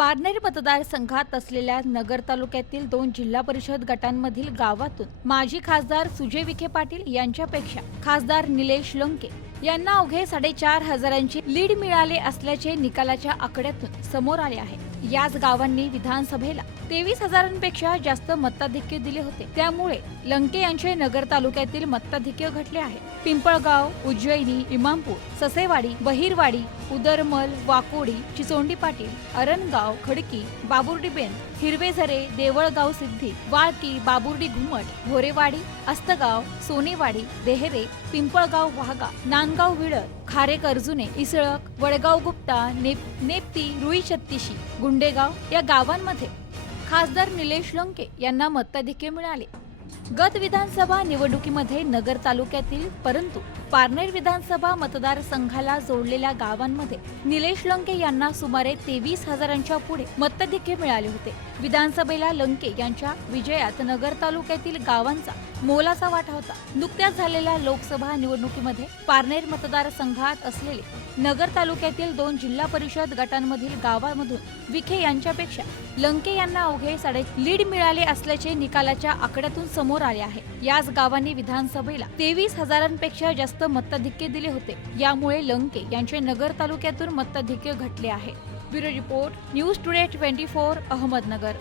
पारनेर मतदारसंघात असलेल्या नगर तालुक्यातील दोन जिल्हा परिषद गटांमधील गावातून माजी खासदार सुजय विखे पाटील यांच्यापेक्षा खासदार निलेश लंके यांना अवघे साडेचार हजारांची लीड मिळाले असल्याचे निकालाच्या आकड्यातून समोर आले आहे. याच गावांनी विधानसभेला तेवीस हजारांपेक्षा जास्त मताधिक्य दिले होते. त्यामुळे लंके यांचे नगर तालुक्यातील मताधिक्य घटले आहे. पिंपळगाव उज्जैनी इमामपूर ससेवाडी बहिरवाडी उदरमल वाकोडी चिचोंडी पाटील अरणगाव खडकी बाबुर्डीबेन हिरवेझरे देवळगाव सिद्धी वाळकी बाबुर्डी घुमट भोरेवाडी अस्तगाव सोनेवाडी देहरे पिंपळगाव वाघा नांदगाव विळद खारे कर्जुने इसळक वडगाव गुप्ता नेप नेप्ती रुई छत्तीशी गुंडेगाव या गावांमध्ये खासदार निलेश लंके यांना मताधिक्य मिळाले. गत विधानसभा निवडणुकीमध्ये नगर तालुक्यातील परंतु पारनेर विधानसभा मतदारसंघाला जोडलेल्या गावांमध्ये निलेश लंके यांना सुमारे तेवीस हजारांच्या पुढे मताधिक्य मिळाले होते. विधानसभेला लंके यांच्या विजयात नगर तालुक्यातील गावांचा मोलाचा वाटा होता. नुकत्याच झालेल्या लोकसभा निवडणुकीमध्ये पारनेर मतदारसंघात असलेले नगर तालुक्यातील दोन जिल्हा परिषद गटांमधील गावांमधून विखे यांच्यापेक्षा लंके यांना अवघे साडे लीड मिळाले असल्याचे निकालाच्या आकड्यातून समोर समोर आले आहे. याच गावांनी विधानसभेला तेवीस हजारांपेक्षा जास्त मताधिक्य दिले होते. यामुळे लंके यांचे नगर तालुक्यातून मताधिक्य घटले आहे. Bureau report news today twenty four Ahmednagar.